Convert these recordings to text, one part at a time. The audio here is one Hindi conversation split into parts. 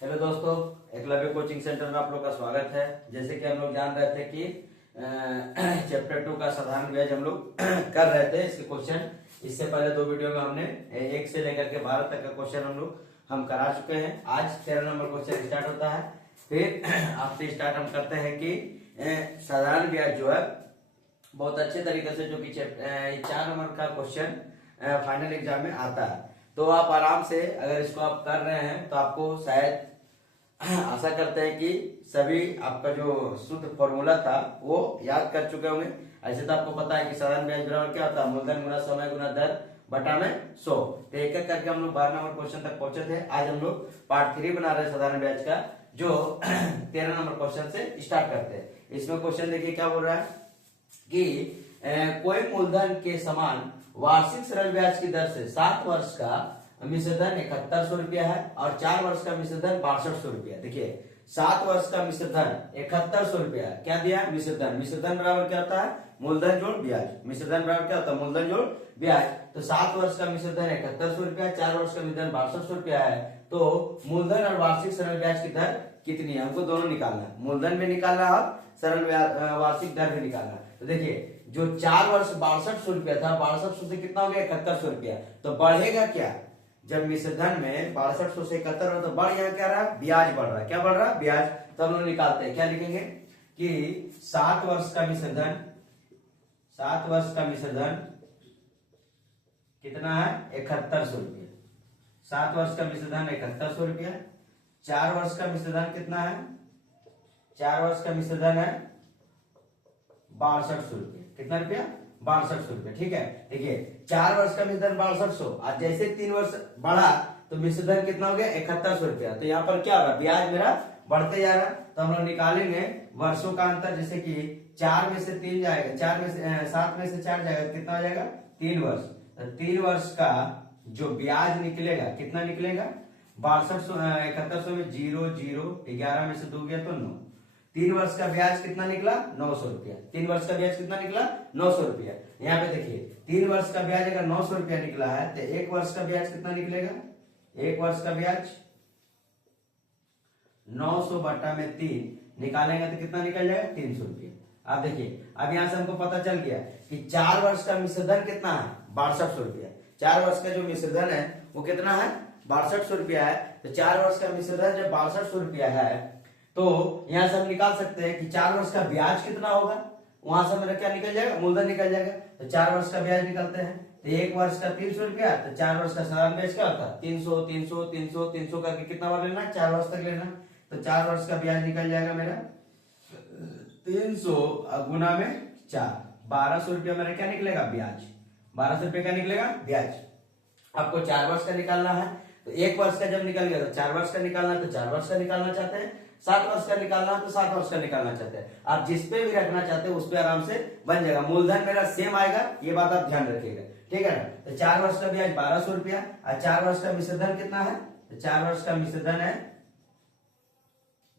हेलो दोस्तों, एकलव्य कोचिंग सेंटर में आप लोग का स्वागत है। जैसे कि हम लोग जान रहे थे कि चैप्टर 2 का साधारण ब्याज हम लोग कर रहे थे इसके क्वेश्चन। इससे पहले 2 वीडियो में हमने 1 से लेकर के 12 तक का क्वेश्चन हम करा चुके हैं। आज 13 नंबर क्वेश्चन स्टार्ट होता है। फिर आपसे स्टार्ट हम करते हैं कि साधारण ब्याज जो है बहुत अच्छे तरीके से, जो कि 4 नंबर का क्वेश्चन फाइनल एग्जाम में आता है, तो आप आराम से अगर इसको आप कर रहे हैं तो आपको शायद आशा करते हैं कि सभी आपका जो शुद्ध फॉर्मूला था वो याद कर चुके होंगे। ऐसे तो आपको पता है कि साधारण ब्याज बराबर क्या होता है, मूलधन गुना समय गुना दर बटा में 100। तो एक एक करके हम लोग 12 नंबर क्वेश्चन तक पहुंचे थे। आज हम लोग पार्ट 3 बना रहे हैं साधारण ब्याज का, जो 13 नंबर क्वेश्चन से स्टार्ट करते हैं। इसमें क्वेश्चन देखिए क्या बोल रहा है कि कोई मूलधन के समान वार्षिक सरल ब्याज की दर से 7 वर्ष का मिश्रधन 7100 रुपया है और 4 वर्ष का मिश्रधन 6200 रुपया। देखिए 7 वर्ष का मिश्रधन 7100 रुपया क्या दिया, मिश्रधन। मिश्रधन बराबर क्या होता है, मूलधन जोड़ ब्याज। मिश्रधन बराबर क्या होता है, मूलधन जोड़ ब्याज। तो 7 वर्ष का मिश्रधन 7100 रुपया, 4 वर्ष का मिश्रधन 6200 रुपया है। तो मूलधन और वार्षिक सरल ब्याज की दर कितनी है, हमको दोनों निकालना है। मूलधन भी निकालना है और सरल वार्षिक दर भी निकालना है। तो देखिए जो 4 वर्ष 6200 रुपया था, 6200 से कितना हो गया, 7100 रुपया। तो बढ़ेगा क्या, जब मिश्रधन में 6200 से 71 हो तो बढ़ यहाँ क्या रहा, ब्याज बढ़ रहा है। क्या बढ़ रहा है, ब्याज। तो हम लोग निकालते हैं, क्या लिखेंगे कि 7 वर्ष का मिश्रधन, 7 वर्ष का मिश्रधन कितना है, 7100 रुपया। 7 वर्ष का मिश्रधन 7100 रुपया। 4 वर्ष का मिश्रधन कितना है, 4 वर्ष का मिश्रधन है 6200 रुपया। कितना रुपया, 6200 रुपया। ठीक है, देखिए 4 वर्ष का मिश्रधन 6200, आज जैसे 3 वर्ष बढ़ा तो मिश्रधन कितना हो गया, 7100 रुपया। तो यहाँ पर क्या हो रहा, ब्याज मेरा बढ़ते जा रहा। तो हम लोग निकालेंगे वर्षों का अंतर, जैसे कि 4 में से 3 जाएगा, 4 में से 7 में से 4 जाएगा, कितना हो जाएगा, 3 वर्ष। तो 3 वर्ष का जो ब्याज निकलेगा कितना निकलेगा, 7100 में 0 0, 11 में से 2 गया तो 9। 3 वर्ष का ब्याज कितना निकला, 900 रुपया। 3 वर्ष का ब्याज कितना निकला, 900 रुपया। यहाँ पे देखिए 3 वर्ष का ब्याज अगर 900 रुपया निकला है तो 1 वर्ष का ब्याज कितना निकलेगा, 1 वर्ष का ब्याज 900 बटा में 3 निकालेंगे तो कितना निकल जाएगा, 300 रुपया। अब देखिए अब यहां से हमको पता चल गया कि 4 वर्ष का मिश्रधन कितना है, 6200 रुपया। 4 वर्ष का जो मिश्रधन है वो कितना है, 6200 रुपया है। तो 4 वर्ष का मिश्रधन जब 6200 रुपया है तो यहां से हम निकाल सकते हैं कि 4 वर्ष का ब्याज कितना होगा। वहां से मेरा क्या निकल जाएगा, मूलधन निकल जाएगा। तो 4 वर्ष का ब्याज निकलते हैं। तो 1 वर्ष का 300 रुपया, तो 4 वर्ष का साधारण ब्याज क्या होता है, 300 300 300 300 करके कितना बार लेना, 4 वर्ष तक लेना। तो 4 वर्ष का ब्याज निकल जाएगा मेरा 300 गुना में 4, 1200 रुपया मेरा क्या निकलेगा, ब्याज। 1200 रुपया क्या निकलेगा, ब्याज। आपको 4 वर्ष का निकालना है। तो 1 वर्ष का जब निकल गया तो 4 वर्ष का निकालना है, तो 4 वर्ष का निकालना चाहते हैं। 7 वर्ष का निकालना है तो 7 वर्ष का निकालना चाहते हैं। आप जिस पे भी रखना चाहते हैं उस पे आराम से बन जाएगा। मूलधन मेरा सेम आएगा, ये बात आप ध्यान रखिएगा, ठीक है ना। तो 4 वर्ष का ब्याज 1200 रुपया और 4 वर्ष का मिश्रधन कितना है, तो 4 वर्ष का मिश्रधन है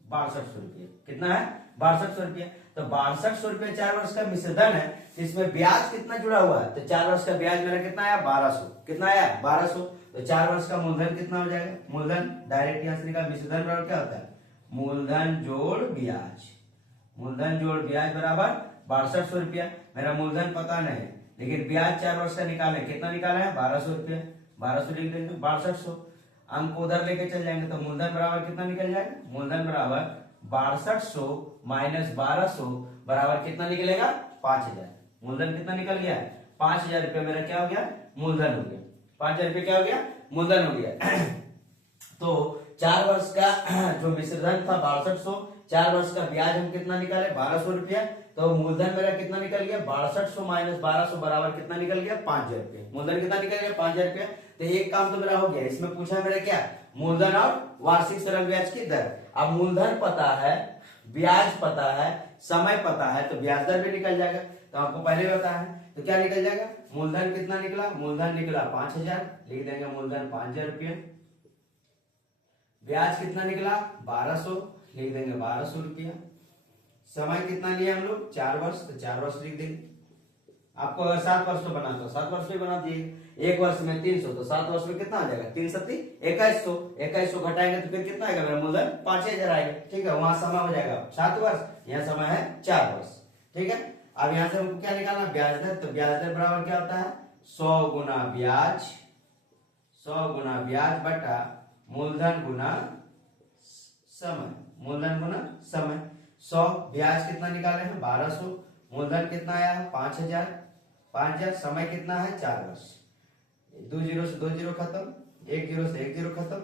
6200 रुपया। कितना है, 6200 रुपया। तो 6200 रुपया 4 वर्ष का मिश्रधन है, तो इसमें ब्याज कितना जुड़ा हुआ है, तो 4 वर्ष का ब्याज मेरा कितना आया, 1200। कितना आया, 1200। तो 4 वर्ष का मूलधन कितना हो जाएगा, मूलधन डायरेक्ट यहां से निकाल। मिश्रधन बराबर क्या होता है, मूलधन जोड़ ब्याज। मूलधन जोड़ ब्याज बराबर 6200 रुपया। मेरा मूलधन पता नहीं लेकिन ब्याज 4 वर्ष का निकाले, कितना निकाला है, 1200 रुपया। 1200 लिख देंगे, 6200 अंक उधर लेके चल जाएंगे तो मूलधन बराबर कितना निकल जाएगा, मूलधन बराबर 6200 माइनस 1200 बराबर कितना निकलेगा, 5000। मूलधन कितना निकल गया, 5000 रुपया मेरा क्या हो गया, मूलधन हो गया। 5000 रुपया क्या हो गया, मूलधन हो गया। तो 4 वर्ष का जो मिश्रधन था 6200, 4 वर्ष का ब्याज हम कितना निकाले, 1200 रुपया। तो मूलधन मेरा कितना निकल गया, 6200 माइनस 1200 बराबर कितना निकल गया, 5000 रुपया। मूलधन कितना निकल गया, 5000 रुपया। तो एक काम तो मेरा हो गया। इसमें पूछा मेरा क्या, मूलधन और वार्षिक सरल ब्याज की दर। अब मूलधन पता है, ब्याज पता है, समय पता है, तो ब्याज दर भी निकल जाएगा। तो आपको पहले बता है, तो क्या निकल जाएगा, मूलधन कितना निकला, मूलधन निकला 5000, लिख देंगे मूलधन 5000 रुपया। ब्याज कितना निकला 1200, लिख देंगे 1200 रुपया। समय कितना लिया हम लोग, 4 वर्ष, तो 4 वर्ष लिख देंगे। आपको अगर 7 वर्ष में बनाना तो 7 वर्ष में बना दिए, 1 वर्ष में 300 तो 7 वर्ष में कितना आ जाएगा, 3 सत्ती 2100, 2100 घटाएंगे तो फिर कितना आएगा मेरा मूलधन 5000 आएगा। ठीक है, वहां समय हो जाएगा 7 वर्ष, यहाँ समय है 4 वर्ष। ठीक है, अब यहाँ से हमको क्या निकालना, ब्याज दर। तो ब्याज दर बराबर क्या होता है, 100 गुना ब्याज, 100 गुना ब्याज बटा मूलधन गुना समय, मूलधन गुना समय। 100 ब्याज कितना निकाले हैं 1200, मूलधन कितना आया है 5000, 5000, समय कितना है 4 वर्ष। 2 जीरो से 2 जीरो खत्म, 1 जीरो से 1 जीरो खत्म।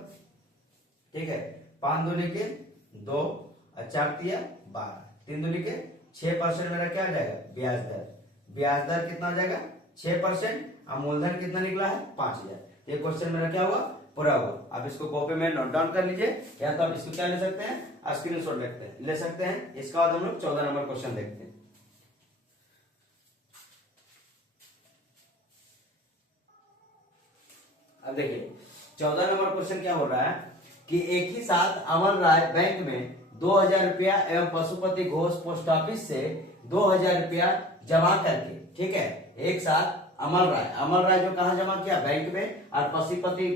ठीक है, 5 दूनी के 2 और 4 तिया 12, 3 दूनी के 6% मेरा क्या हो जाएगा ब्याज दर। ब्याज दर कितना हो जाएगा 6% और मूलधन कितना निकला है 5000। ये क्वेश्चन मेरा क्या हुआ, पूरा हुआ। आप इसको कॉपी में नोट डाउन कर लीजिए, या तो आप इसको क्या ले सकते हैं, स्क्रीनशॉट ले सकते हैं। इसके बाद हम लोग 14 नंबर क्वेश्चन देखते हैं। अब देखिए 14 नंबर क्वेश्चन क्या हो रहा है कि एक ही साथ अमन राय बैंक में 2000 रुपया एवं पशुपति घोष पोस्ट ऑफिस से 2000 रुपया जमा करके, ठीक है, एक साथ अमल राय जो कहा जमा किया बैंक में, और पशुपति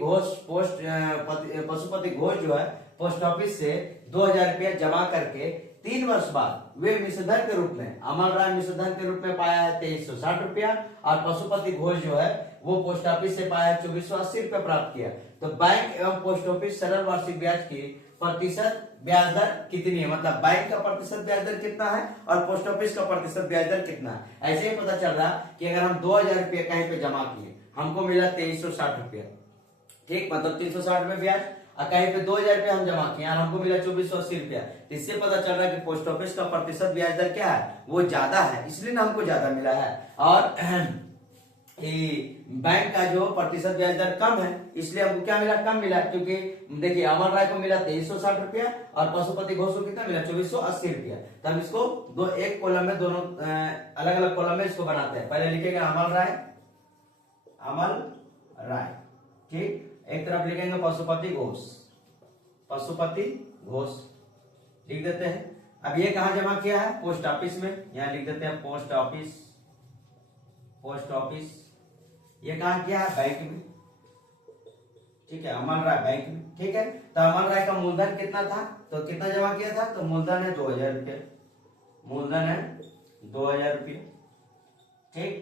घोष जो है पोस्ट ऑफिस से 2000 रुपया जमा करके 3 वर्ष बाद वे मिश्रधन के रूप में, अमल राय मिश्रधन के रूप में पाया है 2360 रुपया, और पशुपति घोष जो है वो पोस्ट ऑफिस से पाया है 2480 रुपया प्राप्त किया। तो बैंक एवं पोस्ट ऑफिस सरल वार्षिक ब्याज की प्रतिशत ब्याज दर कितनी है, मतलब बैंक का प्रतिशत ब्याज दर कितना है और पोस्ट ऑफिस का प्रतिशत ब्याज दर कितना है। ऐसे ही पता चल रहा कि अगर हम 2000 रुपया कहीं पे जमा किए, हमको मिला 2360 रुपया, ठीक, मतलब 360 रुपये ब्याज, और कहीं पे 2000 रुपया हम जमा किए और हमको मिला 2480 रुपया। इससे पता चल रहा है कि पोस्ट ऑफिस का प्रतिशत ब्याज दर क्या है, वो ज्यादा है, इसलिए ना हमको ज्यादा मिला है। और बैंक का जो प्रतिशत ब्याज दर कम है, इसलिए हमको क्या मिला, कम मिला। क्योंकि देखिए अमर राय को मिला 2360 रुपया और पशुपति घोष को कितना मिला 2480 रुपया। तब इसको एक कॉलम में दोनों अलग अलग कॉलम में इसको बनाते हैं। पहले लिखेंगे अमल राय, ठीक, एक तरफ लिखेंगे पशुपति घोष लिख देते हैं। अब ये कहा जमा किया है, पोस्ट ऑफिस में, यहां लिख देते हैं पोस्ट ऑफिस। ये कहा किया है बैंक में, ठीक है, अमल राय बैंक में, ठीक है। तो अमल राय का मूलधन कितना था, तो कितना जमा किया था, तो मूलधन है 2000 रुपया, ठीक।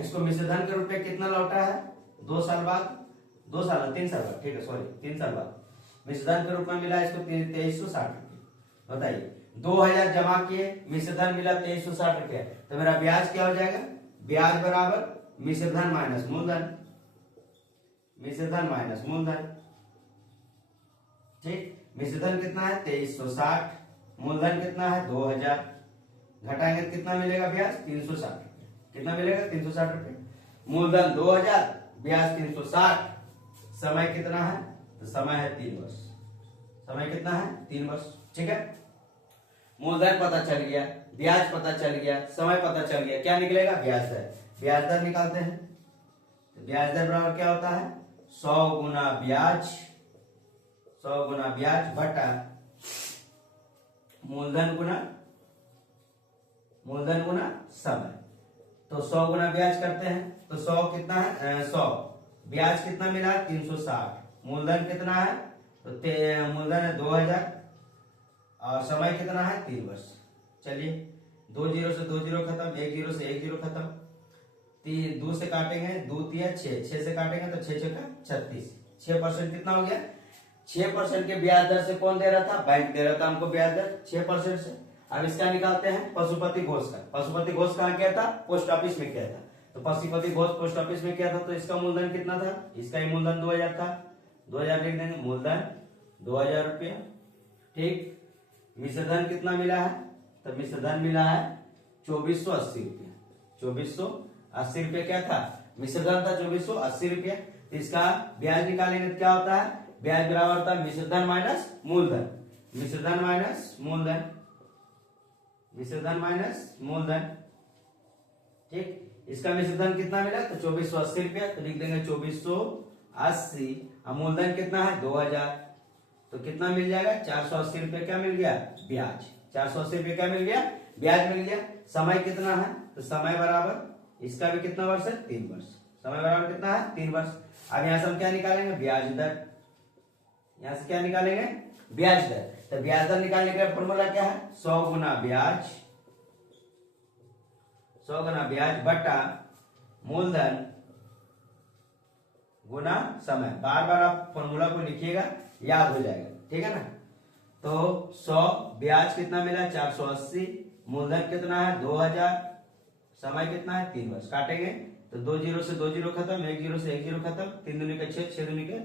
इसको मिश्रधन के रूप में कितना लौटा है 3 साल बाद, ठीक है, सॉरी 3 साल बाद मिश्रधन के रूप में मिला इसको 2360 रुपया। बताइए 2000 जमा किए, मिश्रधन मिला 2360 रुपया, तो मेरा ब्याज क्या हो जाएगा, ब्याज बराबर मिश्रधन माइनस मूलधन, ठीक। मिश्रधन कितना है 2360, मूलधन कितना है 2000, घटाएंगे कितना मिलेगा ब्याज 360 रुपये, कितना मिलेगा 360 रुपये। मूलधन 2000, ब्याज 360, समय कितना है, तो समय है 3 वर्ष, समय कितना है 3 वर्ष, ठीक है। मूलधन पता चल गया, ब्याज पता चल गया, समय पता चल गया, क्या निकलेगा ब्याज दर। ब्याज दर निकालते हैं, तो ब्याज दर बराबर क्या होता है 100 गुना ब्याज बटा मूलधन गुना समय। तो 100 गुना ब्याज करते हैं, तो 100 कितना है 100, ब्याज कितना मिला 360, मूलधन कितना है, तो मूलधन है 2000 और समय कितना है 3 वर्ष। चलिए 2 जीरो से 2 जीरो खत्म, 1 जीरो से 1 जीरो खत्म, 2 से काटेंगे 2 तिया 6, 6 से काटेंगे तो 6 छक्का 36, 6% कितना हो गया, 6% के ब्याज दर से कौन दे रहा था, बैंक दे रहा था हमको ब्याज दर 6% से। अब इसका निकालते हैं पशुपति घोष का। पशुपति घोष कहाँ किया था, पोस्ट ऑफिस में किया था। तो पशुपति घोष पोस्ट ऑफिस में किया था, तो इसका मूलधन कितना था, इसका ही मूलधन 2000 था, 2000 लिख देंगे, मूलधन 2000 रुपया, ठीक। मिश्रधन कितना मिला है, तो मिश्रधन मिला है 2480 रुपया, 2480 रुपया क्या था, मिश्रधन था 2480 रुपया। इसका ब्याज निकालेंगे तो क्या होता है, ब्याज बराबर होता है मिश्रधन माइनस मूलधन, ठीक। इसका मिश्रधन कितना मिला, तो 2480 रुपया, तो लिख देंगे 2480, और मूलधन कितना है 2000, तो कितना मिल जाएगा 480 रुपया, क्या मिल गया ब्याज, 480 रुपया क्या मिल गया, ब्याज मिल गया। समय कितना है, तो समय बराबर इसका भी कितना वर्ष है? 3 वर्ष। समय बराबर कितना है? 3 वर्ष। अब यहाँ से हम क्या निकालेंगे? ब्याज दर। यहाँ से क्या निकालेंगे? ब्याज दर। तो ब्याज दर निकालने का फॉर्मूला क्या है? 100 गुना ब्याज, 100 गुना ब्याज बटा मूलधन गुना समय। बार बार आप फॉर्मूला को लिखिएगा, याद हो जाएगा, ठीक है ना। तो 100 ब्याज कितना मिला? 480, मूलधन कितना है? 2000, समय कितना है? 3 वर्ष। काटेंगे तो 2 जीरो से 2 जीरो खत्म, 1 जीरो से 1 जीरो खत्म, 3 दूनी के 6, 6 दूनी के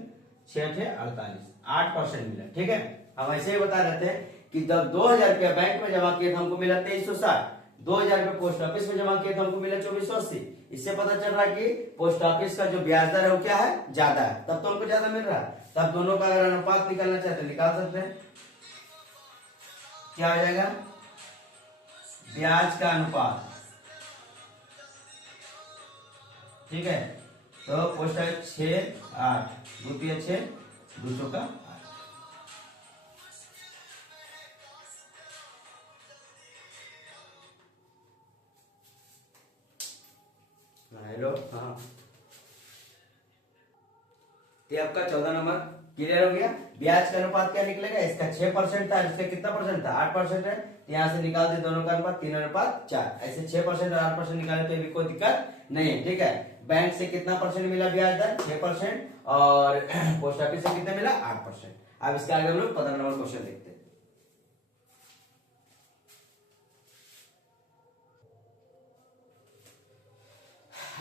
6 48, 8% मिला, ठीक है। हम ऐसे ही बता रहे थे कि जब 2000 रुपया बैंक में जमा किए तो हमको मिला 2360, 2000 रुपया पोस्ट ऑफिस में जमा किए तो हमको मिला 2480। इससे पता चल रहा है कि पोस्ट ऑफिस का जो ब्याज दर है वो क्या है? ज्यादा है, तब तो हमको ज्यादा मिल रहा है। तब दोनों का अगर अनुपात निकालना चाहते हैं निकाल सकते हैं। क्या हो जाएगा? ब्याज का अनुपात, ठीक है। तो पोस्ट ऑफिस 6 8, 2 3 6, 200 का 8। हेलो, हाँ, ये आपका 14 नंबर क्लियर हो गया। ब्याज का अनुपात क्या निकलेगा? इसका 6% था, इसका कितना परसेंट था? 8% है। तो यहाँ से निकाल दे दोनों का अनुपात 3:4। ऐसे 6% और 8% निकाले तो भी कोई दिक्कत नहीं है, ठीक है। बैंक से कितना परसेंट मिला ब्याज दर? 6%, और पोस्ट ऑफिस से कितना मिला? 8%। अब इसके आगे हम लोग 15 नंबर क्वेश्चन देखते हैं।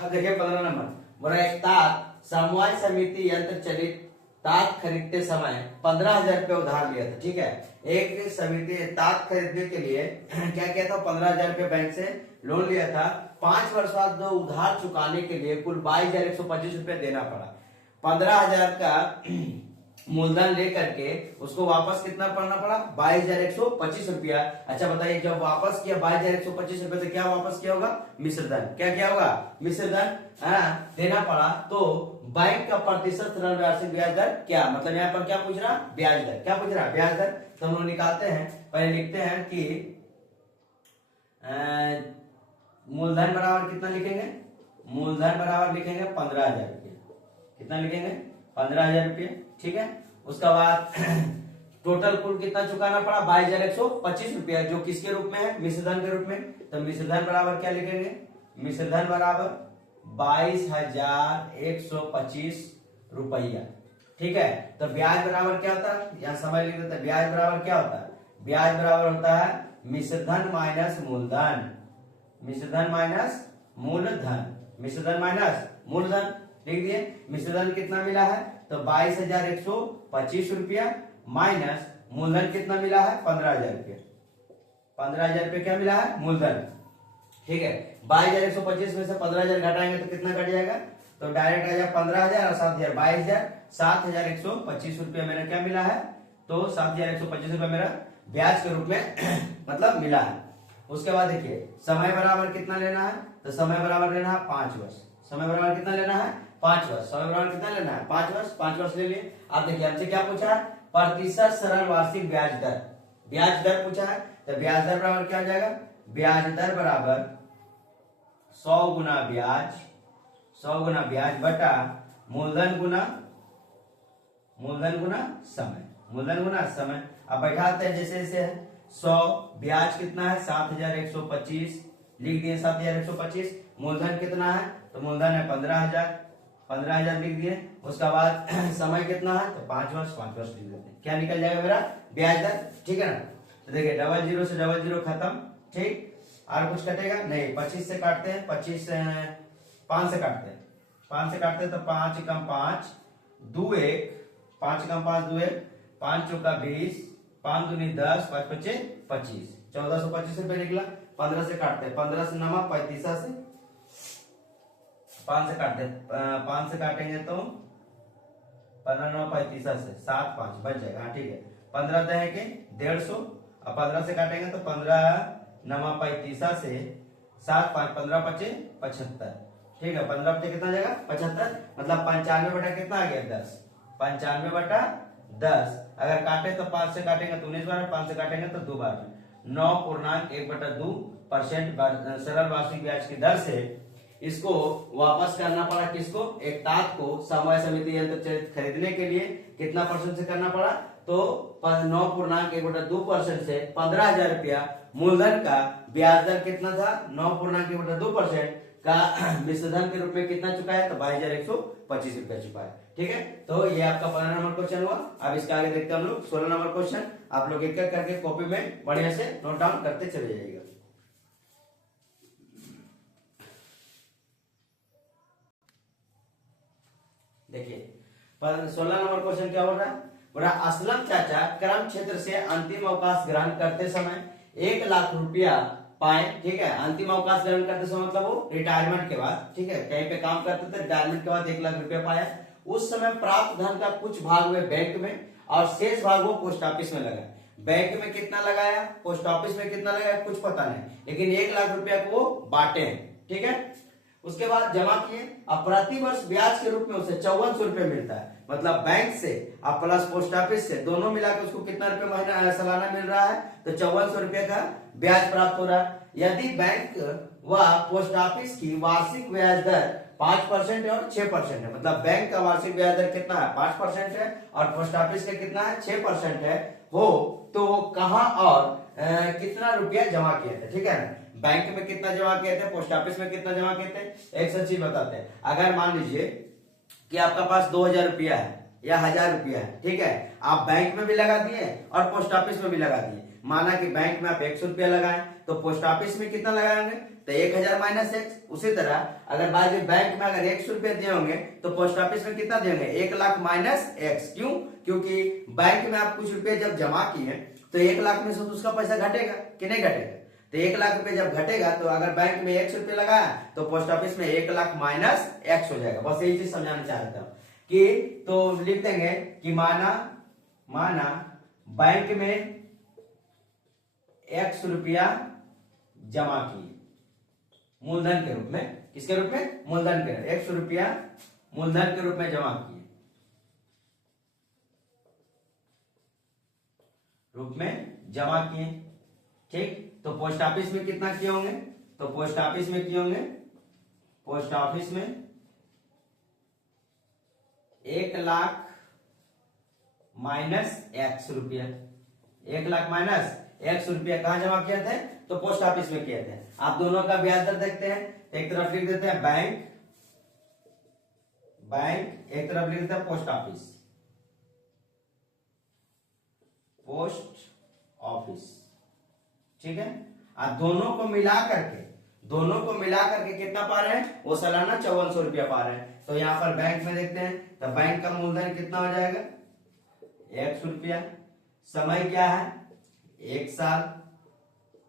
अब देखिए 15 नंबर बोला, एक ताक समवाय समिति यंत्र चलित ताक खरीदते समय 15,000 रुपये उधार लिया था, ठीक है। एक समिति ताक खरीदने के लिए क्या किया था? 15,000 रुपये बैंक से लोन लिया था। 5 वर्ष बाद जो उधार चुकाने के लिए कुल 22,125 रुपये देना पड़ा। 15,000 का मूलधन लेकर के उसको वापस कितना पड़ना पड़ा? 22,125 रुपया। अच्छा बताइए, जब वापस किया 22,125 रुपये तो क्या वापस किया होगा? मिश्र धन। क्या किया होगा? मिश्र धन देना पड़ा। तो बैंक का प्रतिशत सरल वार्षिक ब्याज दर क्या? मतलब यहाँ पर क्या पूछ रहा? ब्याज दर। क्या पूछ रहा? ब्याज दर। तो हम लोग निकालते हैं, पहले लिखते हैं कि मूलधन बराबर कितना लिखेंगे? मूलधन बराबर लिखेंगे 15,000 रुपये। कितना लिखेंगे? 15,000 रुपये, ठीक है। उसका बाद टोटल कुल कितना चुकाना पड़ा? 22,125 रुपया, जो किसके रूप में है? मिश्रधन के रूप में। तो मिश्रधन बराबर क्या लिखेंगे? मिश्रधन बराबर 22,125 रुपया, ठीक है। तो ब्याज बराबर क्या होता है? यहाँ समय लिख देते हैं। ब्याज बराबर क्या होता है? ब्याज बराबर होता है मिश्रधन माइनस मूलधन। मिश्रधन माइनस मूलधन, मिश्रधन माइनस मूलधन लिख दिए। मिश्रधन कितना मिला है? तो 22,125 रुपया माइनस मूलधन कितना मिला है? 15,000 रुपया। 15,000 रुपये क्या मिला है? मूलधन, ठीक है। 22,125 में से 15,000 घटाएंगे तो कितना घट जाएगा? तो डायरेक्ट आ जाएगा 15,000 और 7,000, 22,000, 7,125 रुपया मेरा क्या मिला है? तो 7,125 रुपया मेरा ब्याज के रूप में मतलब मिला है। उसके बाद देखिए समय बराबर कितना लेना है? तो समय बराबर लेना है 5 वर्ष। समय बराबर कितना लेना है? 5 वर्ष। समय बराबर कितना लेना है? 5 वर्ष। 5 वर्ष ले लिए। अब देखिए हमसे क्या पूछा है? प्रतिशत सरल वार्षिक ब्याज दर। ब्याज दर पूछा है, तो ब्याज दर बराबर क्या हो जाएगा? ब्याज दर बराबर 100 गुना ब्याज, 100 गुना ब्याज बटा मूलधन गुना समय, मूलधन गुना समय। अब बैठाते हैं जैसे जैसे है। 100 ब्याज कितना है? 7,125 लिख दिए, 7,125। मूलधन कितना है? तो मूलधन है 15,000, 15,000 लिख दिए। उसका बाद समय कितना है? तो 5 वर्ष, 5 वर्ष लिख देते हैं। क्या निकल जाएगा मेरा? ब्याज दर, ठीक है ना। तो देखिए 00 से 00 खत्म, ठीक। और कुछ कटेगा नहीं। 25 से काटते हैं, 25 से 5 से काटते हैं, 5 से काटते हैं तो 5 कम 5 2 1, 5 कम 5 2 1, 5 चौका 20, 5 दूनी 10, 5 पच्चे 25, 1425 रुपये निकला। 15 से काटते हैं, 15 से नमा 35 से 5 से काटते हैं, 5 से काटेंगे तो 15 9 35 से 7 5 बच जाएगा। हाँ ठीक है। 15 दहे के 150 और 15 से काटेंगे तो 15 नमा 35 से 7 5 15 पचे 75, ठीक है। 15 बचे कितना जाएगा? 75, मतलब 95 बटा कितना आ गया? 10। 95 बटा 10। अगर काटे तो 5 से काटेंगे तो 19 बार, 5 से काटेंगे तो 2 बार। 9.1/2% सरल वार्षिक ब्याज की दर से इसको वापस करना पड़ा किसको, एक तात को समवाय समिति यंत्र खरीदने के लिए कितना परसेंट से करना पड़ा, तो 9.1/2% से 15,000 रुपया मूलधन का ब्याज दर कितना था, 9.1/2% का मिश्रधन के रूप में कितना चुका है, तो 22,125 रुपया चुका है। ठीक है, तो ये आपका 15 नंबर क्वेश्चन हुआ। अब इसका आगे देखते हैं हम लोग 16 नंबर क्वेश्चन। आप लोग एक एक करके कॉपी में बढ़िया से नोट डाउन करते चले जाइएगा। देखिए 16 नंबर क्वेश्चन क्या बोल रहा है, बोला असलम चाचा क्रम क्षेत्र से अंतिम अवकाश ग्रहण करते समय 1 लाख रुपया पाए। ठीक है, अंतिम अवकाश ग्रहण करते समय मतलब वो रिटायरमेंट के बाद, ठीक है, कहीं पे काम करते थे, रिटायरमेंट के बाद 1 लाख रुपया पाया। उस समय प्राप्त धन का कुछ भाग वे बैंक में और शेष भाग वो पोस्ट ऑफिस में लगा। बैंक में कितना लगाया, पोस्ट ऑफिस में कितना लगाया, कुछ पता नहीं, लेकिन 1 लाख रुपया को वो बांटे। ठीक है, उसके बाद जमा किए। अब प्रति वर्ष ब्याज के रूप में उसे 5400 रुपये मिलता है। मतलब बैंक से अब प्लस पोस्ट ऑफिस से दोनों मिलाकर उसको कितना रुपये महीना सालाना मिल रहा है, तो 5400 रुपये का ब्याज प्राप्त हो रहा है। यदि बैंक व पोस्ट ऑफिस की वार्षिक ब्याज दर 5% और 6% है, मतलब बैंक का वार्षिक ब्याज दर कितना है, 5% है, और पोस्ट ऑफिस का कितना है, 6% है, हो तो कहां और कितना रुपया जमा किए थे। ठीक है ना, बैंक में कितना जमा किए थे, पोस्ट ऑफिस में कितना जमा किए थे। एक सच्ची बताते हैं, अगर मान लीजिए कि आपका पास 2000 रुपया है या 1000 रुपया है, ठीक है, आप बैंक में भी लगा दिए और पोस्ट ऑफिस में भी लगा दिए। माना कि बैंक में आप 100 रुपया लगाए, तो पोस्ट ऑफिस में कितना लगाएंगे, तो 1000 माइनस एक्स। उसी तरह अगर बाद में बैंक में अगर 100 रुपया दिए होंगे, तो पोस्ट ऑफिस में कितना देंगे, 1 लाख माइनस एक्स। क्यों, क्योंकि बैंक में आप कुछ रुपये जब जमा किए तो 1 लाख में से तो उसका पैसा घटेगा कि नहीं घटेगा, तो 1 लाख रुपए जब घटेगा, तो अगर बैंक में 100 रुपये लगाया तो पोस्ट ऑफिस में 1 लाख माइनस एक्स हो जाएगा। बस यही चीज समझाना चाहता हूं कि तो लिख देंगे कि माना बैंक में एक्स रुपया जमा किए मूलधन के रूप में, किसके रूप में, मूलधन के, 100 रुपया मूलधन के रूप में जमा किए, रूप में जमा किए। ठीक, तो पोस्ट ऑफिस में कितना किए होंगे, तो पोस्ट ऑफिस में किए होंगे, पोस्ट ऑफिस में 1 लाख माइनस एक्स रुपया, 1 लाख माइनस एक्स रुपया कहां जमा किए थे, तो पोस्ट ऑफिस में किए थे। आप दोनों का ब्याज दर देखते हैं, एक तरफ लिख देते हैं बैंक, एक तरफ लिख देते हैं पोस्ट ऑफिस, पोस्ट ऑफिस। ठीक है, आप दोनों को मिला करके कितना पा रहे हैं, वो सालाना 5400 रुपया पा रहे हैं। तो यहां पर बैंक में देखते हैं, तो बैंक का मूलधन कितना हो जाएगा, 100 रुपया। समय क्या है, 1 साल,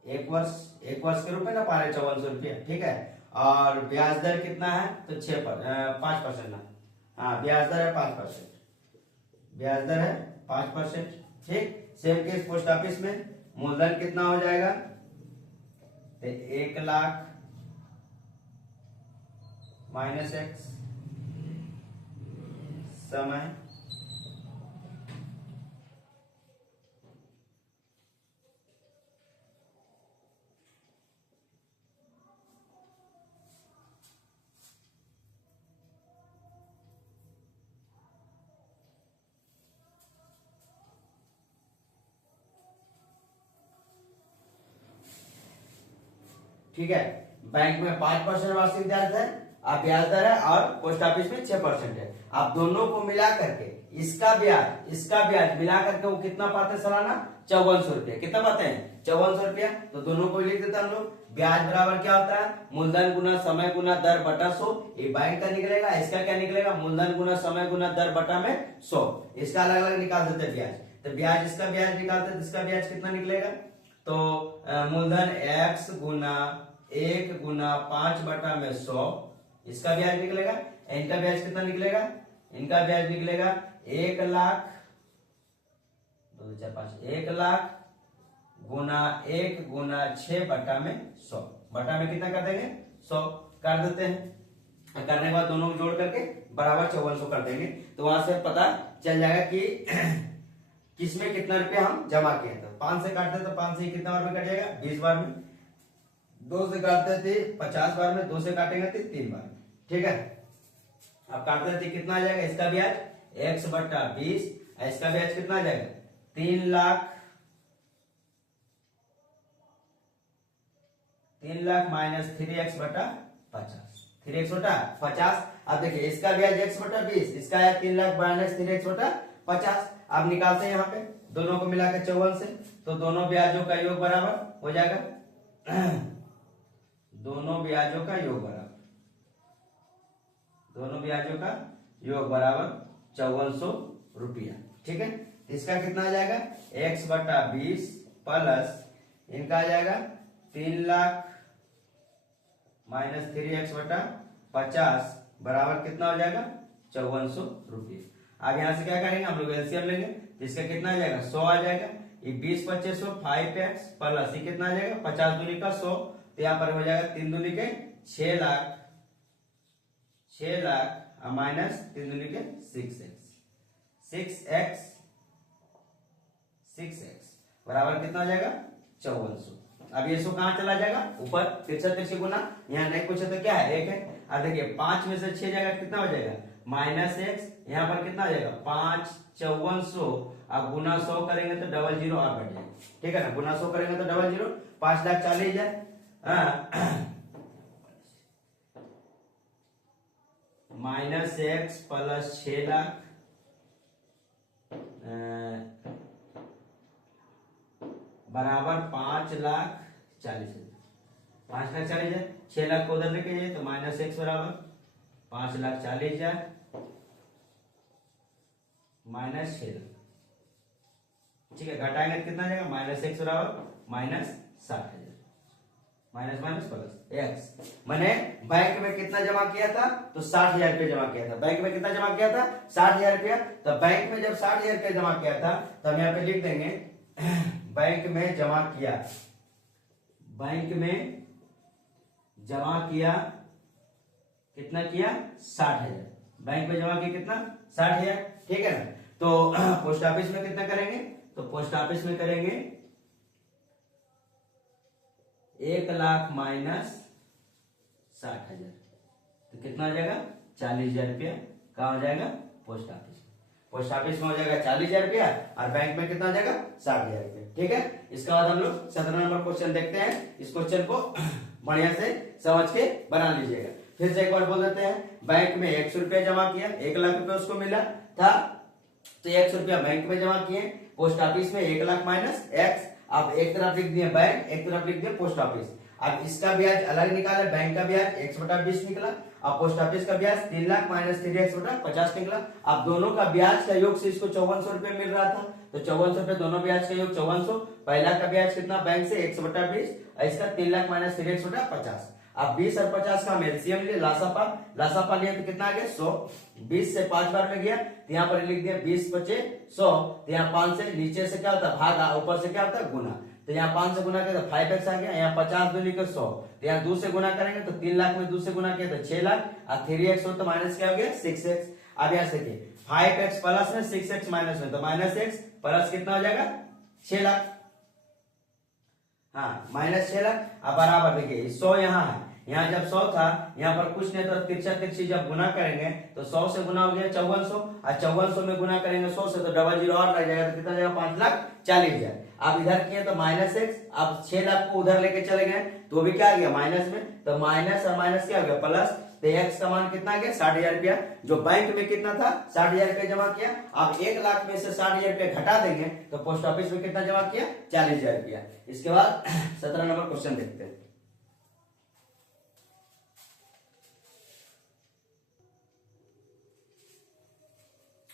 1 वर्ष के रूप में ना पा रहे 5400 रुपया। ठीक है, और ब्याज दर कितना है, तो 5% ना, हाँ ब्याज दर है 5%, ब्याज दर है 5%। ठीक, सेम केस पोस्ट ऑफिस में मूलधन कितना हो जाएगा, तो 1 लाख माइनस एक्स, समय ठीक है, बैंक में 5% वार्षिक ब्याज है, आप ब्याज दर है, और पोस्ट ऑफिस में 6% है। आप दोनों को मिला करके इसका ब्याज मिला करके वो कितना पाते हैं सालाना, 5400 रुपया। कितना पाते हैं, 5400 रुपया। तो दोनों को लिख देता हम लोग, ब्याज बराबर क्या होता है, मूलधन गुना समय गुना दर बटा 100। ये बैंक का निकलेगा, इसका क्या निकलेगा, मूलधन गुना समय गुना दर बटा में 100। इसका अलग अलग निकाल देते हैं ब्याज, तो ब्याज इसका ब्याज निकालते हैं, तो इसका ब्याज कितना निकलेगा, तो मूलधन x गुना 1 गुना 5 बटा में 100, इसका ब्याज निकलेगा। इनका ब्याज कितना निकलेगा, इनका ब्याज निकलेगा 1 लाख 1 लाख गुना 1 गुना 6 बटा में 100, बटा में कितना कर देंगे, 100 कर देते हैं। करने के बाद दोनों को जोड़ करके बराबर 5400 कर देंगे, तो वहां से पता चल जाएगा कि किसमें कितना रुपया हम जमा किए। तो 5 से काटते तो 5 से कितना बार में कटेगा, 20 बार में, 2 से काटते थे 50 बार में, 2 से काटेंगे तो 3 बार। ठीक है, अब काटते थे कितना आ जाएगा, इसका ब्याज x/20, इसका ब्याज कितना आ जाएगा 3 लाख माइनस 3x/50, 3x/50। अब देखिए इसका ब्याज x/20, इसका है 3 लाख माइनस 3x/50। अब निकालते हैं यहाँ पे दोनों को मिलाकर 54 से, तो दोनों ब्याजों का योग बराबर हो जाएगा दोनों ब्याजों का योग बराबर, दोनों ब्याजों का योग बराबर 5400 रुपया। ठीक है, इसका कितना आ जाएगा x/20 प्लस इनका आ जाएगा 3 लाख माइनस 3x/50 बराबर कितना हो जाएगा 5400 रुपये। अब यहाँ से क्या करेंगे हम लोग एलसीएम लेंगे, तो इसका कितना आ जाएगा 100 आ जाएगा, ये 20 25 100 5x प्लस ये कितना आ जाएगा 50 दूनी का 100, तो यहाँ पर हो जाएगा 3 दूनी के 6 लाख माइनस 3 दूनी के 6x बराबर कितना आ जाएगा 5400। अब ये 100 कहाँ चला जाएगा ऊपर, तिरछा गुना, यहाँ नहीं पूछे तो क्या है 1 है। अब देखिए 5 में से 6 जाएगा कितना हो जाएगा -x, यहाँ पर कितना आ जाएगा 5 5400। अब गुना 100 करेंगे तो 00 और बढ़ जाएगा। ठीक है ना, गुना 100 करेंगे तो 00 5,40,000 माइनस x प्लस 6 लाख बराबर 5,40,000, 5,40,000, 6 लाख को उधर लेके जाइए तो माइनस x बराबर 5,40,000 माइनस 6 लाख। ठीक है, घटाएंगे तो कितना जाएगा -x बराबर -60,000, माइनस माइनस प्लस x। मैंने बैंक में कितना जमा किया था तो 60,000 रुपया जमा किया था। बैंक में कितना जमा किया था 60,000 रुपया। तो बैंक में जब 60,000 रुपया जमा किया था तो हम यहाँ पे लिख देंगे बैंक में जमा किया, बैंक में जमा किया कितना किया 60,000, बैंक में जमा किया कितना 60,000। ठीक है ना, तो पोस्ट ऑफिस में कितना करेंगे, तो पोस्ट ऑफिस में करेंगे 1 लाख माइनस 60,000, तो कितना आ जाएगा 40,000 रुपया। कहाँ हो जाएगा पोस्ट ऑफिस, पोस्ट ऑफिस में हो जाएगा 40,000 रुपया और बैंक में कितना हो जाएगा 60,000 रुपया। ठीक है, इसके बाद हम लोग 17 नंबर क्वेश्चन देखते हैं। इस क्वेश्चन को बढ़िया से समझ के बना लीजिएगा। फिर से एक बार बोल देते हैं, बैंक में 100 रुपया जमा किया, 1 लाख रुपया उसको मिला था, तो 100 रुपया बैंक में जमा किए, पोस्ट ऑफिस में 1 लाख माइनस x। अब एक तरफ लिख दिए बैंक, एक तरफ लिख दिए पोस्ट ऑफिस। अब इसका ब्याज अलग निकाला, बैंक का ब्याज 1/20 निकला, अब पोस्ट ऑफिस का ब्याज 3 लाख माइनस 3x/50 निकला। अब दोनों का ब्याज का योग से इसको 5400 रुपये मिल रहा था, तो 5400 रुपये दोनों ब्याज का योग 5400। पहला का ब्याज कितना बैंक से 1/20 और इसका 3 लाख माइनस 3x/50। अब 20 और 50 का हम एलसीएम लिए, लासापा लिया तो कितना आ गया 100। 20 से 5 बार में गया तो यहाँ पर लिख दिया 20 × 100, तो यहाँ 5 से नीचे से क्या होता है भाग, ऊपर से क्या होता है गुना, तो यहाँ 5 से गुना किया तो 5x आ गया। यहाँ 50 दूनी के 100, तो यहाँ 2 से गुना करेंगे तो 3 लाख में 2 से गुना किया तो 6 लाख और 3x हो तो माइनस क्या हो गया 6x। अब यहाँ से 5x प्लस में 6x माइनस में, तो -x प्लस कितना हो जाएगा 6 लाख, हाँ -6 लाख। अब बराबर देखिए 100 यहाँ है, यहाँ जब 100 था यहाँ पर कुछ नहीं तो तिरछी जब गुना करेंगे तो 100 से गुना हो गया 5400 और 5400 में गुना करेंगे 100 से तो 00 और लग जाएगा, तो कितना जाएगा 5,40,000। अब इधर किए तो -x, अब 6 लाख को उधर लेके चले गए तो भी क्या आ गया माइनस में, तो माइनस और माइनस क्या हो गया प्लस, तो x का मान कितना गया 60,000 रुपया। जो बैंक में कितना था 60,000 रुपया जमा किया, अब 1 लाख में से 60,000 रुपया घटा देंगे तो पोस्ट ऑफिस में कितना जमा किया 40,000 रुपया। इसके बाद 17 नंबर क्वेश्चन देखते हैं।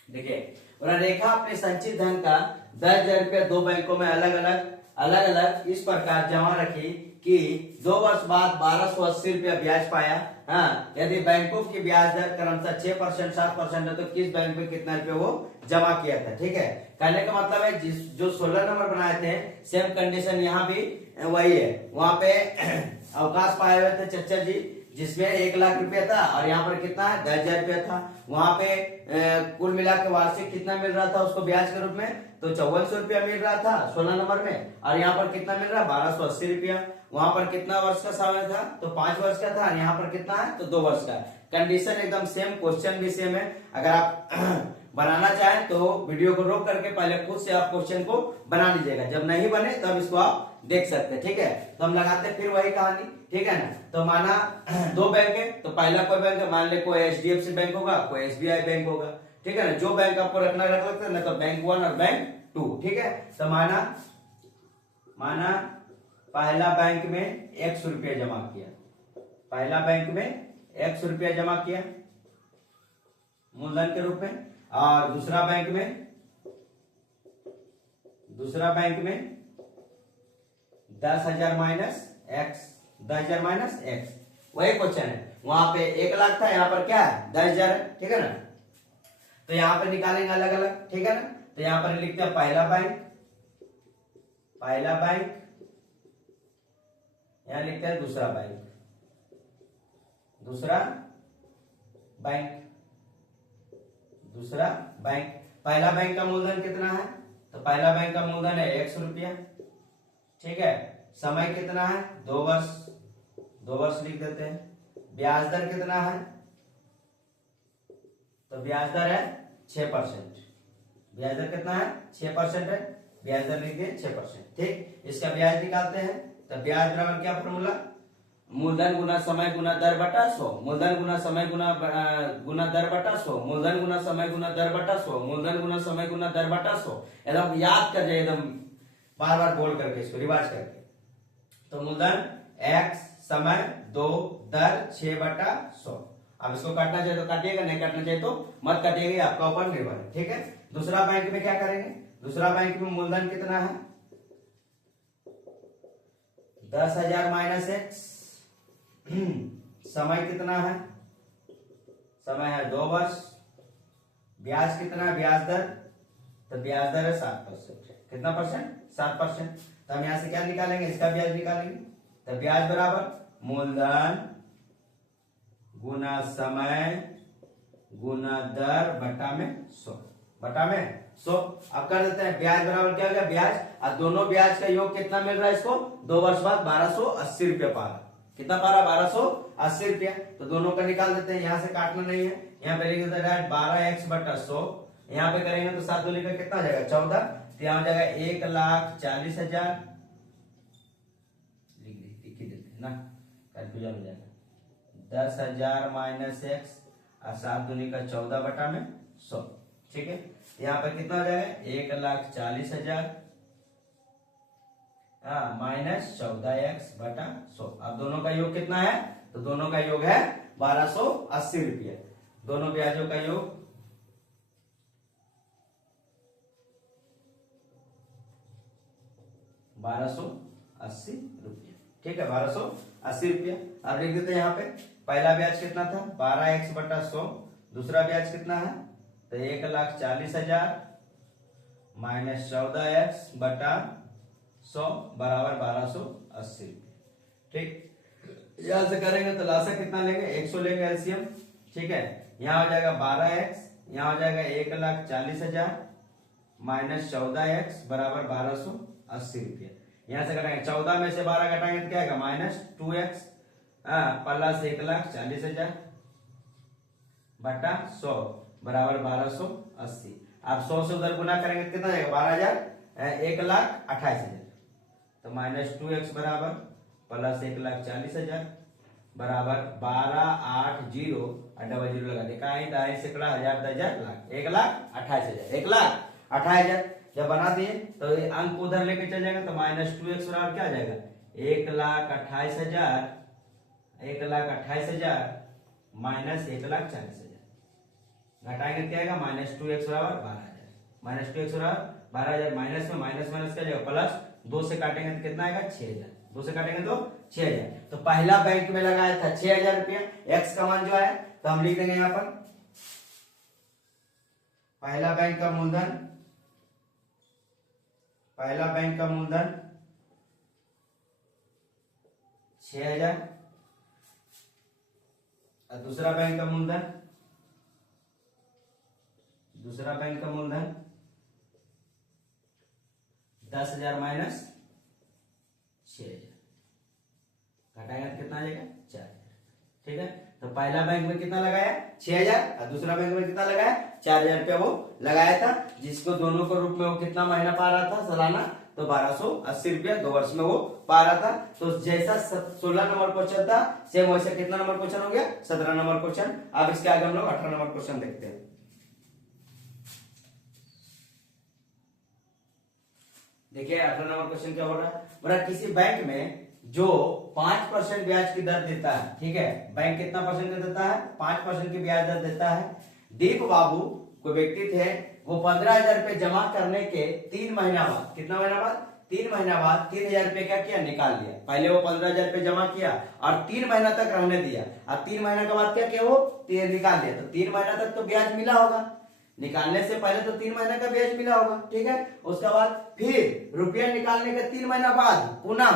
देखिए उन्होंने देखा अपने संचित धन का 10,000 रुपया 2 बैंकों में अलग अलग इस प्रकार जमा रखी कि 2 वर्ष बाद 1,280 रुपया ब्याज पाया। हाँ, यदि बैंकों की ब्याज दर क्रमशः 6%, 7% है तो किस बैंक में कितना रुपया वो जमा किया था। ठीक है, कहने का मतलब है जो 16 नंबर बनाए थे सेम कंडीशन यहाँ भी वही है। वहां पे अवकाश पाए हुए थे चच्चा जी जिसमें 1,00,000 रुपया था और यहाँ पर कितना है 10,000 रुपया था। वहां पे कुल मिला के वार्षिक कितना मिल रहा था उसको ब्याज के रूप में, तो 5400 रुपया मिल रहा था 16 नंबर में। और यहाँ पर कितना मिल रहा है 1280 रुपया। वहां पर कितना वर्ष का समय था, तो 5 वर्ष का था। यहाँ पर कितना है, तो 2 वर्ष का। कंडीशन एकदम सेम, क्वेश्चन भी सेम है। अगर आप बनाना चाहें तो वीडियो को रोक करके पहले खुद से आप क्वेश्चन को बना लीजिएगा, जब नहीं बने तब इसको आप देख सकते हैं। ठीक है, तो हम लगाते हैं फिर वही कहानी। ठीक है ना, तो माना 2 बैंक है, तो पहला कोई बैंक है, मान ले कोई HDFC बैंक होगा, कोई SBI बैंक होगा। ठीक है ना, जो बैंक आपको रखना रख सकते हैं ना, तो बैंक 1 और बैंक 2। ठीक है, तो माना पहला बैंक में 100 रुपया जमा किया, पहला बैंक में 100 रुपया जमा किया मूलधन के रूप में। और दूसरा बैंक में 10,000 माइनस एक्स, 10,000 माइनस एक्स। वही क्वेश्चन है, वहां पे 1,00,000 था, यहाँ पर क्या है 10,000 है। ठीक है ना, तो यहाँ पे निकालेंगे अलग अलग। ठीक है ना, तो यहाँ पर लिखते हैं पहला बैंक, यहाँ लिखते हैं दूसरा बैंक, दूसरा बैंक। पहला बैंक का मूलधन कितना है, तो पहला बैंक का मूलधन है 100 रुपया। ठीक है, समय कितना है 2 वर्ष, 2 वर्ष लिख देते हैं। ब्याज दर कितना है, तो ब्याज दर है 6%। ब्याज दर कितना है 6% है, ब्याज दर लिख दिए 6%। ठीक, इसका ब्याज निकालते हैं, तो ब्याज बराबर क्या फॉर्मूला, मूलधन गुना समय गुना दर बटा 100, मूलधन गुना समय गुना दर बटा 100, मूलधन गुना समय गुना दर बटा 100, मूलधन गुना समय गुना दर बटा 100। एकदम याद कर जाए, एकदम बार बार बोल करके इसको रिवाज करके। तो मूलधन x समय 2 दर 6/100। अब इसको काटना चाहिए तो काटिएगा, नहीं काटना चाहिए तो मत काटिएगा, आपका ऊपर निर्भर है। ठीक है, दूसरा बैंक में क्या करेंगे, दूसरा बैंक में मूलधन कितना है 10,000 माइनस एक्स। समय कितना है, समय है 2 वर्ष। ब्याज कितना है, ब्याज दर, तो ब्याज दर है 7%। कितना परसेंट, 7%। तो हम यहां से क्या निकालेंगे, इसका ब्याज निकालेंगे। तो ब्याज बराबर मूलधन गुना समय गुना दर बटा में 100, बटा में 100। अब कर देते हैं ब्याज बराबर क्या हो गया, ब्याज और दोनों ब्याज का योग कितना मिल रहा है इसको 2 वर्ष बाद 1280 रुपया पा रहा। कितना पा रहा 1280 रुपया। तो दोनों का निकाल देते हैं, यहां से काटना नहीं है, यहाँ पे लिख देते हैं 12x/100। यहाँ पे करेंगे तो 7 दूनी का कितना हो जाएगा 14, तो यहाँ हो जाएगा 1,40,000। लिख ही देते हैं ना, कंफ्यूजन हो जाएगा। 10,000 माइनस एक्स और 7 दूनी का 14 बटा में 100। ठीक है, यहाँ पर कितना हो जाएगा 1,40,000 माइनस 14x बटा 100। अब दोनों का योग कितना है, तो दोनों का योग है 1280 रुपया। दोनों ब्याजों का योग 1280 रुपया। ठीक है, 1280 रुपया। अब लिख देते हैं यहाँ पे पहला ब्याज कितना था 12x/100, दूसरा ब्याज कितना है तो 1,40,000 माइनस 14x बटा 100 बराबर 1280 रुपये। ठीक, यहां से करेंगे तो लासा कितना लेंगे 100 लेंगे एलसीएम। ठीक है, यहाँ हो जाएगा 12x, यहाँ हो जाएगा 1,40,000 माइनस 14x बराबर 1280 रुपया। यहाँ से कटाएंगे 14 में से 12 घटाएंगे तो क्या आएगा -2x प्लस 1,40,000 बटा 100 बराबर 1280। अब 100 से उधर गुना करेंगे तो कितना जाएगा 1,28,000। तो -2x बराबर प्लस 1,40,000 बराबर 1280 और डबल जीरो लगा दे, दाएं सैकड़ा हजार 10,000 लाख 1,28,000 1,28,000। जब बना दिए तो ये अंक उधर लेके चल जाएगा तो -2x बराबर क्या आ जाएगा 1,28,000 माइनस 1,40,000 घटाएंगे क्या आएगा -2x बराबर 12,000। -2x बराबर 12,000 माइनस में माइनस माइनस क्या जाएगा प्लस, 2 से काटेंगे तो कितना आएगा 6,000, 2 से काटेंगे तो 6,000। तो पहला बैंक में लगाया था 6,000 रुपया, एक्स का मान जो है तो हम लिख देंगे यहां पर पहला बैंक का मूलधन 6,000 और दूसरा बैंक का मूलधन 10,000 माइनस 6,000 घटाएगा तो कितना आ जाएगा 4,000। ठीक है, तो पहला बैंक में कितना लगाया 6,000 और दूसरा बैंक में कितना लगाया 4,000 रुपया वो लगाया था, जिसको दोनों के रूप में वो कितना महीना पा रहा था सालाना, तो 1280 रुपया 2 वर्ष में वो पा रहा था। तो जैसा 16 नंबर क्वेश्चन था सेम वैसे कितना नंबर क्वेश्चन हो गया 17 नंबर क्वेश्चन। अब इसके आगे हम लोग 18 नंबर क्वेश्चन देखते हैं। देखिए 18 नंबर क्वेश्चन क्या हो रहा है, बोला किसी बैंक में जो 5% ब्याज की दर देता है, ठीक है, बैंक कितना परसेंट देता है 5% की ब्याज दर देता है। दीप बाबू कोई व्यक्ति थे, वो 15,000 रुपए जमा करने के 3 महीना बाद, कितना महीना बाद 3 महीना बाद 3,000 रुपए क्या किया निकाल लिया। पहले वो 15,000 रुपए जमा किया और 3 महीना तक रहने दिया और 3 महीना के बाद क्या किया वो निकाल लिया। तो 3 महीना तक तो ब्याज मिला होगा, निकालने से पहले तो 3 महीने का ब्याज मिला होगा, ठीक है। उसके बाद फिर रुपया निकालने के 3 महीना बाद पुनः,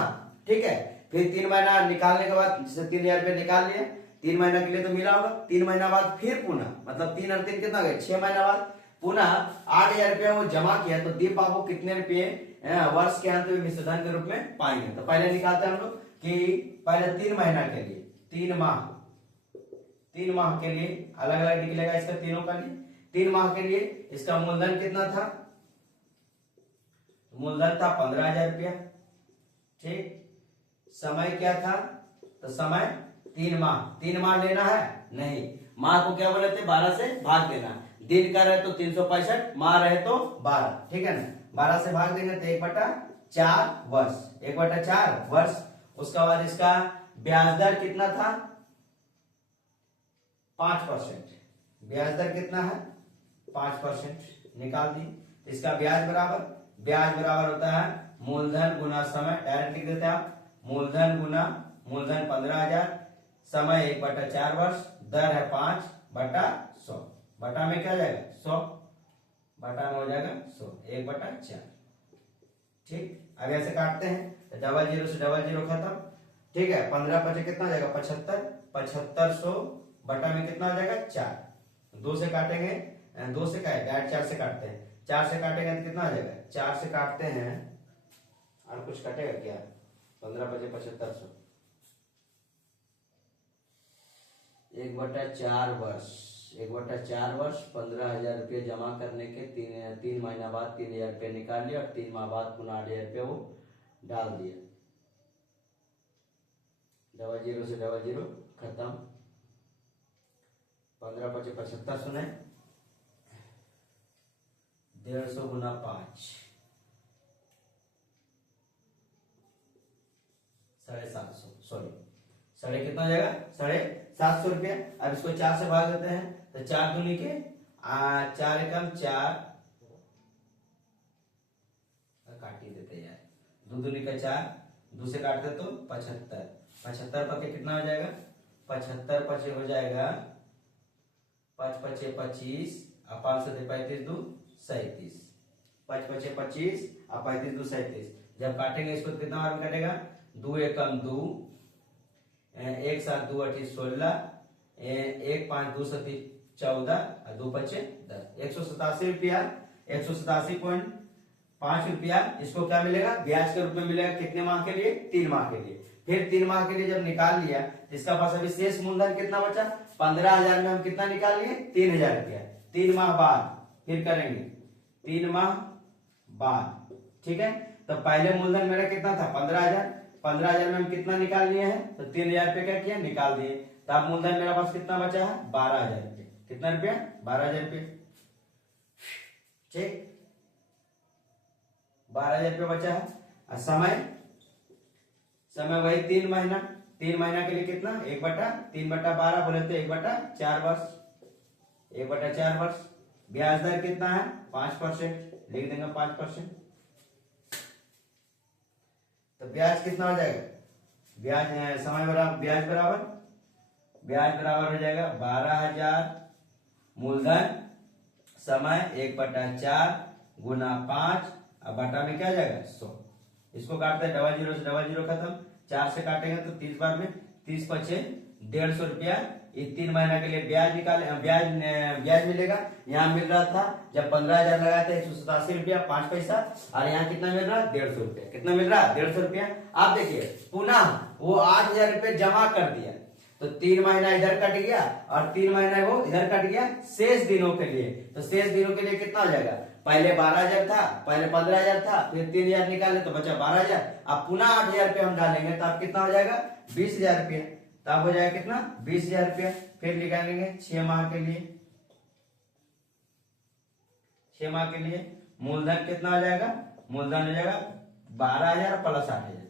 ठीक है, फिर 3 महीना निकालने के बाद जैसे 3,000 रुपये निकाल लिए, 3 महीना के लिए तो मिला होगा, 3 महीना बाद फिर पुनः, मतलब 3 और 3 कितना गए 6 महीना बाद पुनः 8,000 रुपया वो जमा किया। तो दीप बाबू कितने रुपये वर्ष के अंत में मिश्रधन के रूप में पाएंगे। तो पहले निकालते हैं हम लोग कि पहले 3 महीना के लिए 3 माह के लिए अलग अलग निकलेगा इसका तीनों का लिए। 3 माह के लिए इसका मूलधन कितना था, मूलधन था 15,000 रुपया, ठीक। समय क्या था, तो समय 3 माह, 3 माह लेना है नहीं, माह को क्या बोले थे 12 से भाग देना, दिन का रहे तो 365, माह रहे तो 12, ठीक है ना। 12 से भाग देंगे तो 1/4 वर्ष, 1/4 वर्ष। उसके बाद इसका ब्याज दर कितना था 5%, ब्याज दर कितना है 5% निकाल दी। इसका ब्याज बराबर होता है मूलधन गुना समय, डायरेक्ट लिख देते हैं आप, मूलधन गुना मूलधन 15,000, समय 1/4 वर्ष, दर है 5/100, बटा में क्या जाएगा 100, बटा में हो जाएगा 100, 1/4, ठीक। अब ऐसे काटते हैं तो 00 से 00 खत्म, ठीक है। 15 बचे कितना हो जाएगा 75, 7500 बटा में कितना हो जाएगा 4, 2 से काटेंगे, 2 से डायरेक्ट 4 से काटते हैं, 4 से काटेंगे तो कितना आ जाएगा 4 से काटते हैं और कुछ कटेगा क्या, 15 बचे 7500, 1/4 वर्ष, 1/4 वर्ष 15,000 रुपये जमा करने के 3 महीना बाद 3,000 रुपये निकाल लिया और 3 माह बाद पुनः 8,000 रुपये वो डाल दिया। 00 से 00 खत्म, 15 बचे 75 सुने, 150 गुना 5 750, सॉरी साढ़े कितना हो जाएगा 750 रुपया। अब इसको 4 से भाग देते हैं तो 4 दूनी के 4 एकम 4, काट ही देते यार, 2 दूनी का 4, 2 से काटते तो 75, 75 पके कितना हो जाएगा 75 पचे हो जाएगा 5 पचे 25 और 5 से 35 2 37, 5 पचे 25 और 35 2 37। जब काटेंगे इसको कितना बार में कटेगा 2 एकम 2, 1 7 2 8 16, 1 5 2 7 14 और 2 5 10, 187 रुपया, 187.5 रुपया इसको क्या मिलेगा ब्याज के रूप में मिलेगा। कितने माह के लिए 3 माह के लिए। फिर 3 माह के लिए जब निकाल लिया इसका पास अभी शेष मूलधन कितना बचा 15,000 में हम कितना निकाल लिए 3,000 रुपया। 3 माह बाद फिर करेंगे 3 माह बाद, ठीक है। तो पहले मूलधन मेरा कितना था 15,000, 15,000 में हम कितना निकाल लिए हैं तो 3,000 रुपये क्या किया निकाल दिए। तो अब मूलधन मेरा पास कितना बचा है 12,000 रुपये। कितना रुपया 12,000 रुपये, ठीक, 12,000 रुपये बचा है। और समय वही 3 महीना, 3 महीना के लिए कितना 1/3/12 बोले तो 1/4 वर्ष, 1/4 वर्ष। ब्याज दर कितना है 5%, लिख देंगे 5%। तो ब्याज कितना हो जाएगा, ब्याज समय बराबर ब्याज बराबर हो जाएगा 12,000 मूलधन समय 1/4 गुना 5 और बटा में क्या जाएगा 100। इसको काटते हैं 00 से 00 खत्म, 4 से काटेंगे तो 30 बार में 30 पचे 150 रुपया ये 3 महीना के लिए ब्याज निकाले, ब्याज मिलेगा। यहाँ मिल रहा था जब 15,000 लगाया था 187 रुपया 5 पैसा, और यहाँ कितना मिल रहा है 150 रुपया। कितना मिल रहा है 150 रुपया। आप देखिए पुनः वो 8,000 रुपये जमा कर दिया, तो 3 महीना इधर कट गया और 3 महीना वो इधर कट गया शेष दिनों के लिए। तो शेष दिनों के लिए कितना हो जाएगा, पहले 12,000 था, पहले 15,000 था, फिर 3,000 निकाले तो बचा 12,000। अब पुनः 8,000 रुपये हम डालेंगे तो अब कितना हो जाएगा 20,000 रुपया। तो अब हो जाएगा कितना 20,000 रुपया। फिर निकालेंगे 6 माह के लिए, 6 माह के लिए मूलधन कितना हो जाएगा, मूलधन हो जाएगा 12,000 प्लस 8,000,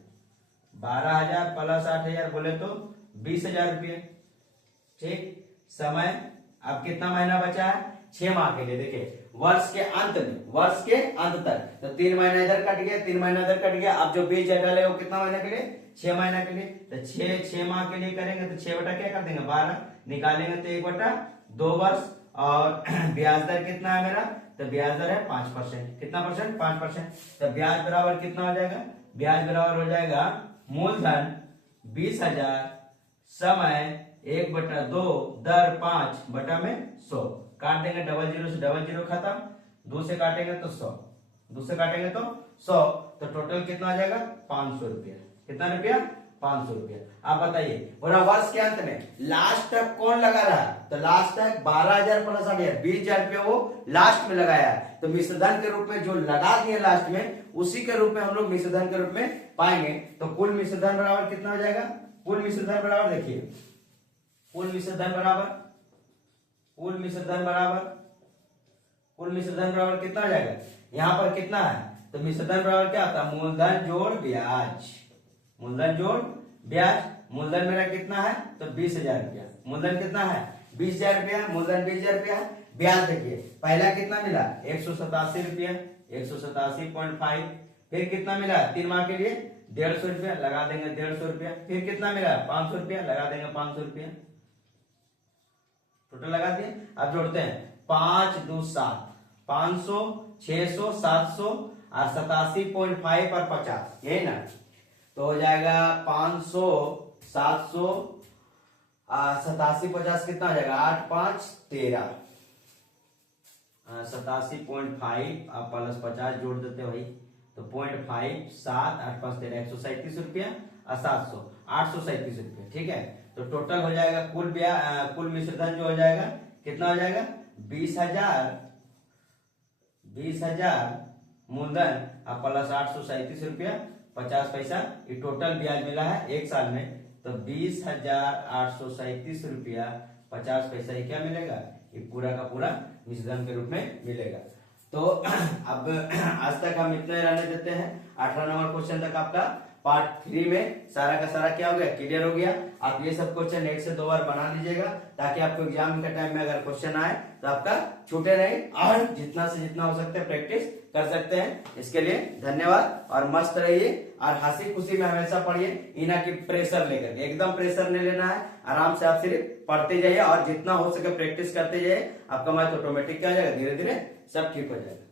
12,000 प्लस 8,000 बोले तो 20,000 रुपये। ठीक, समय अब कितना महीना बचा है 6 माह के लिए। देखिए वर्ष के अंत में, वर्ष के अंत तक, तो 3 महीना इधर कट गया, 3 महीना इधर कट गया। अब जो 20,000 डाले वो कितना महीना के लिए 6 महीना के लिए। तो 6 माह के लिए करेंगे तो 6 बटा क्या कर देंगे 12, निकालेंगे तो 1/2 वर्ष। और ब्याज दर कितना है मेरा, तो ब्याज दर है 5%। कितना परसेंट 5%। तो ब्याज बराबर कितना हो जाएगा, ब्याज बराबर हो जाएगा मूलधन 20,000 समय 1/2 दर 5 बटा में 100। काट देंगे, डबल जीरो से डबल जीरो खत्म, 2 से काटेंगे तो 100, 2 से काटेंगे तो 100। तो टोटल कितना आ जाएगा 500 रुपया। कितना रुपया 500 रुपया। आप बताइए पूरा वर्ष के अंत में लास्ट तक कौन लगा रहा है, तो लास्ट तक 12,000 प्लस 8,000 20,000 रुपया वो लास्ट में लगाया है। तो मिश्रधन के रूप में जो लगा दिए लास्ट में, उसी के रूप में हम लोग मिश्रधन के रूप में पाएंगे। तो कुल मिश्रधन बराबर कितना हो जाएगा, कुल मिश्रधन बराबर देखिए, कुल मिश्रधन बराबर, कुल मिश्रधन बराबर, कुल मिश्रधन बराबर कितना हो जाएगा, यहाँ पर कितना है, तो मिश्रधन बराबर क्या होता है मूलधन जोड़ ब्याज, मूलधन जोड़ ब्याज। मूलधन मेरा कितना है तो 20,000 रुपया, मूलधन कितना है 20,000 रुपया, मूलधन 20,000 रुपया। ब्याज देखिए पहला कितना मिला 187 रुपया, 187.5। फिर कितना मिला 3 माह के लिए 150 रुपया, लगा देंगे 150 रुपया। फिर कितना मिला 500 रुपया, लगा देंगे 500 रुपया। टोटल लगा दिए। अब जोड़ते हैं 5 2 7, 500 600 700 और 87.5 और 50, यही ना। तो हो जाएगा 500 700 87 50 कितना हो जाएगा 8 5 13, 87.5 आप प्लस 50 जोड़ देते हो भाई, तो 0.5 7 8 5 13 137 रुपया और 700 837 रुपया। ठीक है, तो टोटल हो जाएगा कुल मिश्रधन जो हो जाएगा कितना हो जाएगा 20,000 मूलधन और प्लस 837 रुपया 50 पैसा। ये टोटल ब्याज मिला है 1 साल में, तो 20,837 रुपया 50 पैसा ये क्या मिलेगा, ये पूरा का पूरा मिश्रधन के रूप में मिलेगा। तो अब आज तक हम इतने रहने देते हैं। 18 नंबर क्वेश्चन तक आपका पार्ट 3 में सारा का सारा क्या हो गया क्लियर हो गया। आप ये सब क्वेश्चन 1 से 2 बार बना लीजिएगा, ताकि आपको एग्जाम के टाइम में अगर क्वेश्चन आए तो आपका छूटे नहीं, और जितना से जितना हो सकता है प्रैक्टिस कर सकते हैं। इसके लिए धन्यवाद और मस्त रहिए और हंसी खुशी में हमेशा पढ़िए, इना की प्रेशर लेकर, एकदम प्रेशर नहीं लेना है। आराम से आप सिर्फ पढ़ते जाइए और जितना हो सके प्रैक्टिस करते जाइए। आपका मैथ ऑटोमेटिक क्या हो जाएगा, धीरे धीरे सब ठीक हो जाएगा।